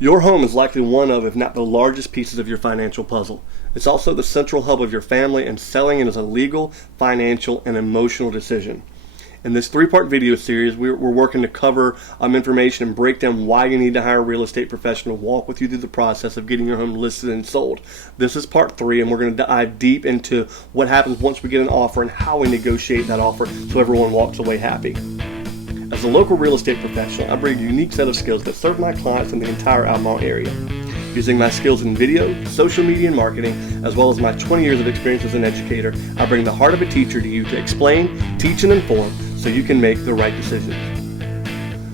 Your home is likely one of, if not the largest pieces of your financial puzzle. It's also the central hub of your family, and selling it is a legal, financial, and emotional decision. In this 3-part video series, we're working to cover information and break down why you need to hire a real estate professional to walk with you through the process of getting your home listed and sold. This is part 3, and we're going to dive deep into what happens once we get an offer and how we negotiate that offer so everyone walks away happy. As a local real estate professional, I bring a unique set of skills that serve my clients in the entire Albemarle area. Using my skills in video, social media, and marketing, as well as my 20 years of experience as an educator, I bring the heart of a teacher to you to explain, teach, and inform so you can make the right decisions.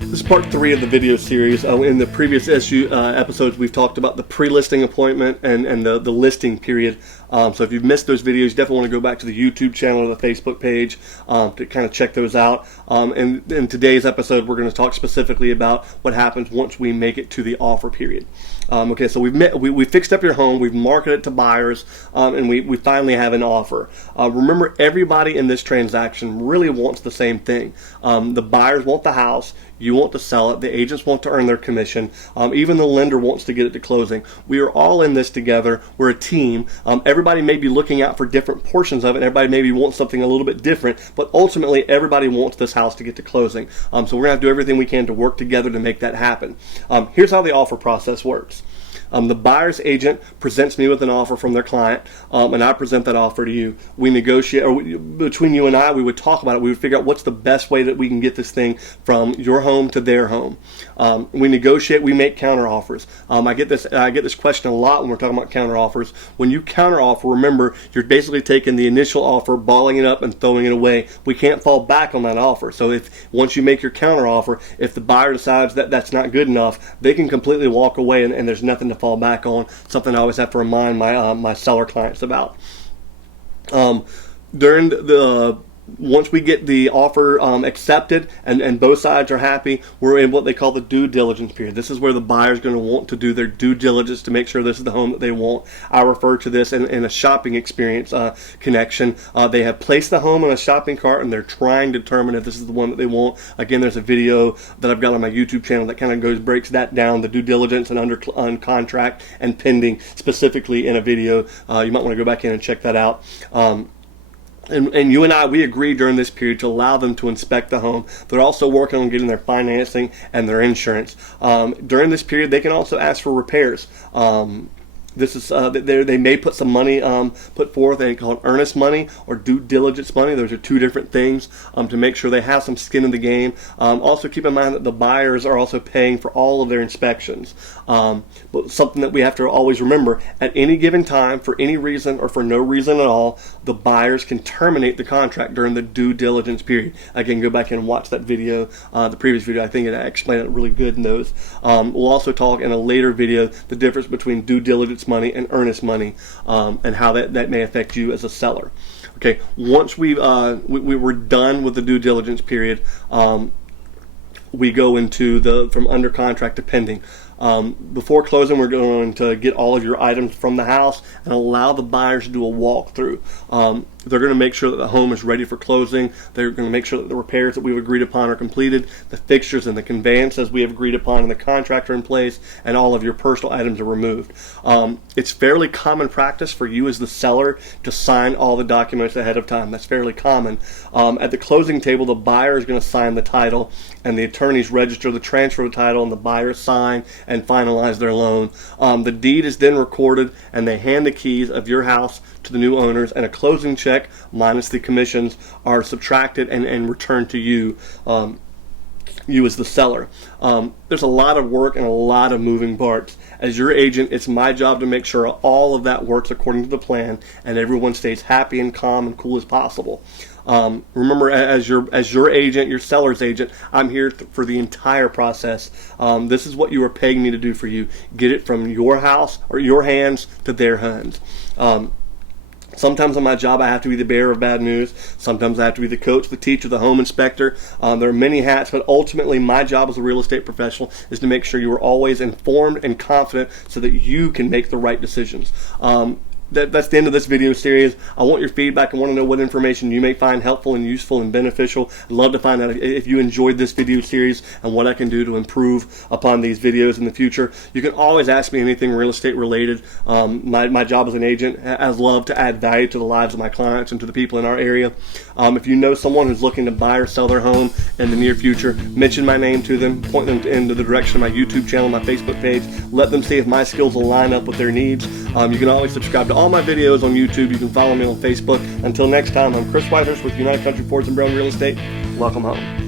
This is part 3 of the video series. In the previous episodes, we've talked about the pre-listing appointment and the listing period. So if you've missed those videos, you definitely want to go back to the YouTube channel or the Facebook page to kind of check those out. And in today's episode, we're going to talk specifically about what happens once we make it to the offer period. Okay, so we fixed up your home, we've marketed it to buyers, and we finally have an offer. Remember, everybody in this transaction really wants the same thing. The buyers want the house, you want to sell it, the agents want to earn their commission, even the lender wants to get it to closing. We are all in this together, we're a team. Everybody may be looking out for different portions of it, everybody maybe wants something a little bit different, but ultimately everybody wants this house to get to closing. So we're going to have to do everything we can to work together to make that happen. Here's how the offer process works. The buyer's agent presents me with an offer from their client, and I present that offer to you. We negotiate, or between you and I, we would talk about it. We would figure out what's the best way that we can get this thing from your home to their home. We negotiate. We make counter offers. I get this question a lot when we're talking about counter offers. When you counter offer, remember you're basically taking the initial offer, balling it up, and throwing it away. We can't fall back on that offer. So if once you make your counter offer, if the buyer decides that that's not good enough, they can completely walk away, and there's nothing to fall back on. Something I always have to remind my seller clients about. Once we get the offer accepted and both sides are happy, we're in what they call the due diligence period. This is where the buyer is going to want to do their due diligence to make sure this is the home that they want. I refer to this in a shopping experience connection. They have placed the home in a shopping cart and they're trying to determine if this is the one that they want. Again, there's a video that I've got on my YouTube channel that kind of breaks that down, the due diligence and on contract and pending specifically in a video. You might want to go back in and check that out. And you and I, we agree during this period to allow them to inspect the home. They're also working on getting their financing and their insurance. During this period, they can also ask for repairs. This is they may put some money put forth. They call it earnest money or due diligence money. Those are two different things to make sure they have some skin in the game. Also keep in mind that the buyers are also paying for all of their inspections. But something that we have to always remember, at any given time, for any reason or for no reason at all, the buyers can terminate the contract during the due diligence period. Again, go back and watch that video, the previous video. I think I explained it really good in those. We'll also talk in a later video the difference between due diligence money and earnest money, and how that may affect you as a seller. Okay, once we were done with the due diligence period, we go into from under contract to pending. Before closing, we're going to get all of your items from the house and allow the buyers to do a walkthrough. They're going to make sure that the home is ready for closing. They're going to make sure that the repairs that we've agreed upon are completed, the fixtures and the conveyance as we have agreed upon and the contract are in place, and all of your personal items are removed. It's fairly common practice for you as the seller to sign all the documents ahead of time. That's fairly common. At the closing table, the buyer is going to sign the title, and the attorneys register the transfer of the title, and the buyers sign and finalize their loan. The deed is then recorded, and they hand the keys of your house to the new owners, and a closing check minus the commissions are subtracted and returned to you, you as the seller. There's a lot of work and a lot of moving parts. As your agent, it's my job to make sure all of that works according to the plan and everyone stays happy and calm and cool as possible. Remember, as your agent, your seller's agent, I'm here for the entire process. This is what you are paying me to do for you. Get it from your house or your hands to their hands. Sometimes on my job I have to be the bearer of bad news. Sometimes I have to be the coach, the teacher, the home inspector. There are many hats, but ultimately my job as a real estate professional is to make sure you are always informed and confident so that you can make the right decisions. that's the end of this video series. I want your feedback. I want to know what information you may find helpful and useful and beneficial. I'd love to find out if you enjoyed this video series and what I can do to improve upon these videos in the future. You can always ask me anything real estate related. My job as an agent has loved to add value to the lives of my clients and to the people in our area. If you know someone who's looking to buy or sell their home in the near future, mention my name to them, point them into the direction of my YouTube channel, my Facebook page. Let them see if my skills will line up with their needs. You can always subscribe to all my videos on YouTube. You can follow me on Facebook. Until next time, I'm Chris Whitehurst with United Country Fords and Brown Real Estate. Welcome home.